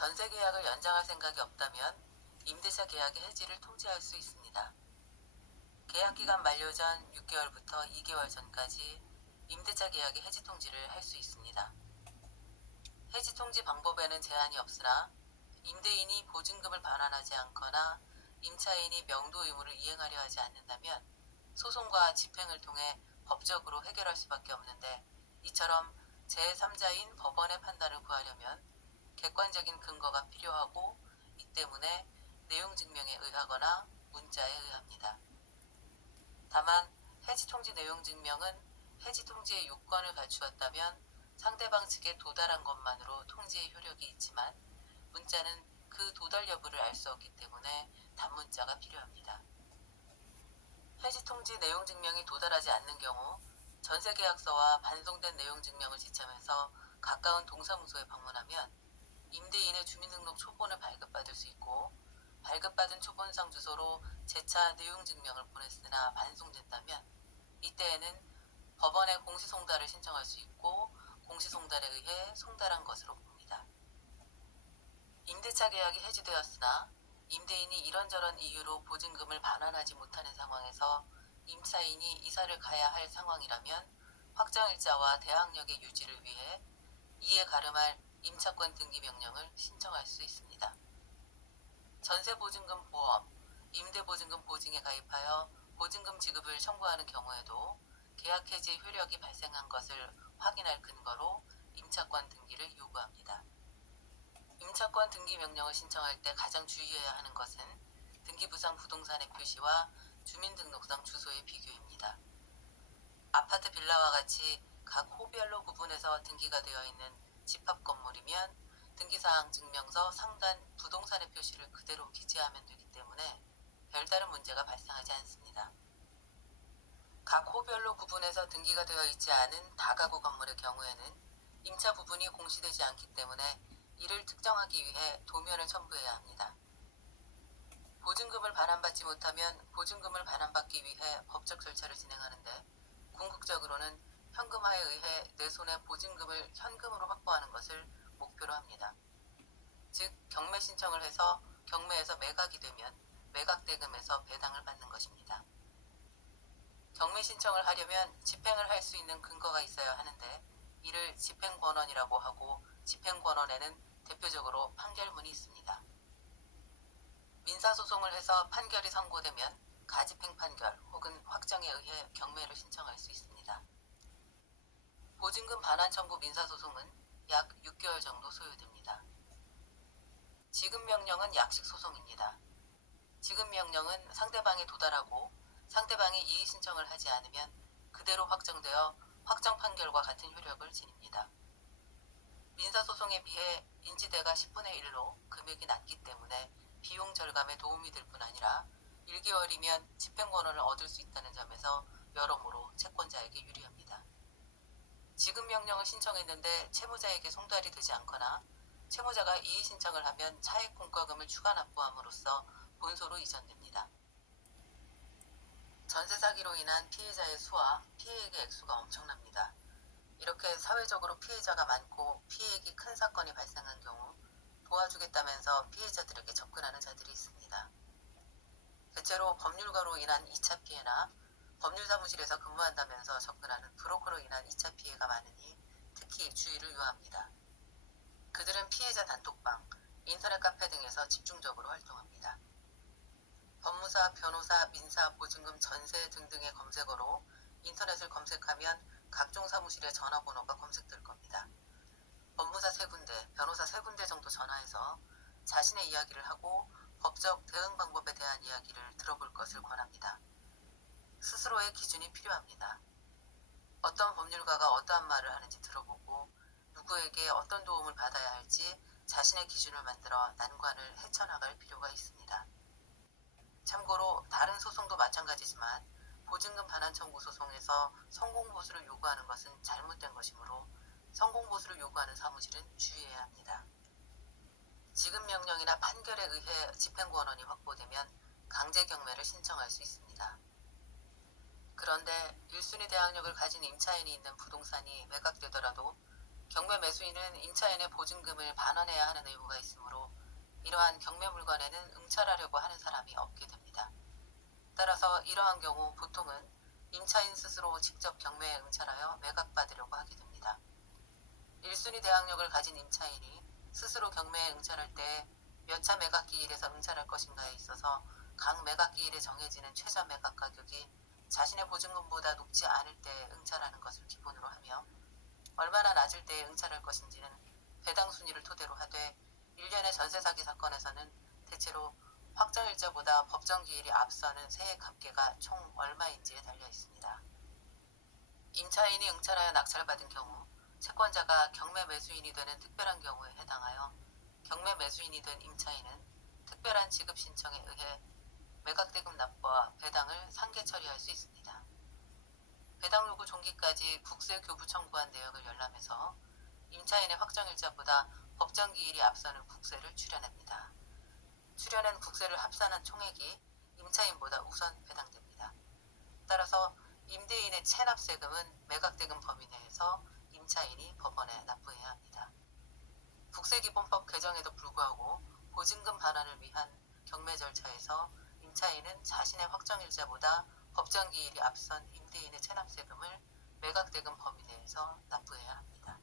전세 계약을 연장할 생각이 없다면 임대차 계약의 해지를 통지할 수 있습니다. 계약기간 만료 전 6개월부터 2개월 전까지 임대차 계약의 해지 통지를 할 수 있습니다. 해지 통지 방법에는 제한이 없으나 임대인이 보증금을 반환하지 않거나 임차인이 명도 의무를 이행하려 하지 않는다면 소송과 집행을 통해 법적으로 해결할 수밖에 없는데, 이처럼 제3자인 법원의 판단을 구하려면 객관적인 근거가 필요하고, 이 때문에 내용 증명에 의하거나 문자에 의합니다. 다만 해지 통지 내용 증명은 해지 통지의 요건을 갖추었다면 상대방 측에 도달한 것만으로 통지의 효력이 있지만, 문자는 그 도달 여부를 알 수 없기 때문에 단문자가 필요합니다. 해지 통지 내용 증명이 도달하지 않는 경우 전세계약서와 반송된 내용 증명을 지참해서 가까운 동사무소에 방문하면 임대인의 주민등록 초본을 발급받을 수 있고, 발급받은 초본상 주소로 재차 내용 증명을 보냈으나 반송된다면 이때에는 법원에 공시송달을 신청할 수 있고, 공시송달에 의해 송달한 것으로 봅니다. 임대차 계약이 해지되었으나 임대인이 이런저런 이유로 보증금을 반환하지 못하는 상황에서 임차인이 이사를 가야 할 상황이라면 확정일자와 대항력의 유지를 위해 이에 가름할 임차권 등기 명령을 신청할 수 있습니다. 전세보증금 보험, 임대보증금 보증에 가입하여 보증금 지급을 청구하는 경우에도 계약 해지 효력이 발생한 것을 확인할 근거로 임차권 등기를 요구합니다. 임차권 등기 명령을 신청할 때 가장 주의해야 하는 것은 등기부상 부동산의 표시와 주민등록상 주소의 비교입니다. 아파트 빌라와 같이 각 호별로 구분해서 등기가 되어 있는 집합 건물이면 등기사항 증명서 상단 부동산의 표시를 그대로 기재하면 되기 때문에 별다른 문제가 발생하지 않습니다. 각 호별로 구분해서 등기가 되어 있지 않은 다가구 건물의 경우에는 임차 부분이 공시되지 않기 때문에 이를 특정하기 위해 도면을 첨부해야 합니다. 보증금을 반환받지 못하면 보증금을 반환받기 위해 법적 절차를 진행하는데, 궁극적으로는 현금화에 의해 내 손에 보증금을 현금으로 확보하는 것을 목표로 합니다. 즉, 경매 신청을 해서 경매에서 매각이 되면 매각대금에서 배당을 받는 것입니다. 경매 신청을 하려면 집행을 할 수 있는 근거가 있어야 하는데, 이를 집행권원이라고 하고, 집행권원에는 대표적으로 판결문이 있습니다. 민사소송을 해서 판결이 선고되면 가집행 판결 혹은 확정에 의해 경매를 신청할 수 있습니다. 보증금 반환 청구 민사소송은 약 6개월 정도 소요됩니다. 지급명령은 약식소송입니다. 지급명령은 상대방에 도달하고 상대방이 이의신청을 하지 않으면 그대로 확정되어 확정 판결과 같은 효력을 지닙니다. 민사소송에 비해 인지대가 10분의 1로 금액이 낮기 때문에 비용 절감에 도움이 될 뿐 아니라 1개월이면 집행권원을 얻을 수 있다는 점에서 여러모로 채권자에게 유리합니다. 지급명령을 신청했는데 채무자에게 송달이 되지 않거나 채무자가 이의신청을 하면 차액 공과금을 추가 납부함으로써 본소로 이전됩니다. 전세 사기로 인한 피해자의 수와 피해액의 액수가 엄청납니다. 이렇게 사회적으로 피해자가 많고 피해액이 큰 사건이 발생한 경우 도와주겠다면서 피해자들에게 접근하는 자들이 있습니다. 대체로 법률가로 인한 2차 피해나 법률사무실에서 근무한다면서 접근하는 브로커로 인한 2차 피해가 많으니 특히 주의를 요합니다. 그들은 피해자 단톡방, 인터넷 카페 등에서 집중적으로 활동합니다. 법무사, 변호사, 민사, 보증금, 전세 등등의 검색어로 인터넷을 검색하면 각종 사무실의 전화번호가 검색될 겁니다. 법무사 3군데, 변호사 3군데 정도 전화해서 자신의 이야기를 하고 법적 대응 방법에 대한 이야기를 들어볼 것을 권합니다. 스스로의 기준이 필요합니다. 어떤 법률가가 어떠한 말을 하는지 들어보고 누구에게 어떤 도움을 받아야 할지 자신의 기준을 만들어 난관을 헤쳐나갈 필요가 있습니다. 참고로 다른 소송도 마찬가지지만 보증금 반환 청구 소송에서 성공보수를 요구하는 것은 잘못된 것이므로 성공보수를 요구하는 사무실은 주의해야 합니다. 지급명령이나 판결에 의해 집행권원이 확보되면 강제경매를 신청할 수 있습니다. 그런데 1순위 대항력을 가진 임차인이 있는 부동산이 매각되더라도 경매 매수인은 임차인의 보증금을 반환해야 하는 의무가 있으므로 이러한 경매 물건에는 응찰하려고 하는 사람이 없게 됩니다. 따라서 이러한 경우 보통은 임차인 스스로 직접 경매에 응찰하여 매각받으려고 하게 됩니다. 1순위 대항력을 가진 임차인이 스스로 경매에 응찰할 때 몇 차 매각기일에서 응찰할 것인가에 있어서 각 매각기일에 정해지는 최저 매각 가격이 자신의 보증금보다 높지 않을 때 응찰하는 것을 기본으로 하며 얼마나 낮을 때에 응찰할 것인지는 배당 순위를 토대로 하되 1년의 전세 사기 사건에서는 대체로 확정일자보다 법정기일이 앞서는 세액 합계가 총 얼마인지에 달려 있습니다. 임차인이 응찰하여 낙찰받은 경우 채권자가 경매 매수인이 되는 특별한 경우에 해당하여 경매 매수인이 된 임차인은 특별한 지급 신청에 의해 매각대금 납부와 배당을 상계 처리할 수 있습니다. 배당 요구 종기까지 국세 교부 청구한 내역을 열람해서 임차인의 확정일자보다 법정기일이 앞서는 국세를 출연합니다. 출연한 국세를 합산한 총액이 임차인보다 우선 배당됩니다. 따라서 임대인의 체납세금은 매각대금 범위 내에서 임차인이 법원에 납부해야 합니다. 국세기본법 개정에도 불구하고 보증금 반환을 위한 경매 절차에서 임차인은 자신의 확정일자보다 법정기일이 앞선 임대인의 체납세금을 매각대금 범위 내에서 납부해야 합니다.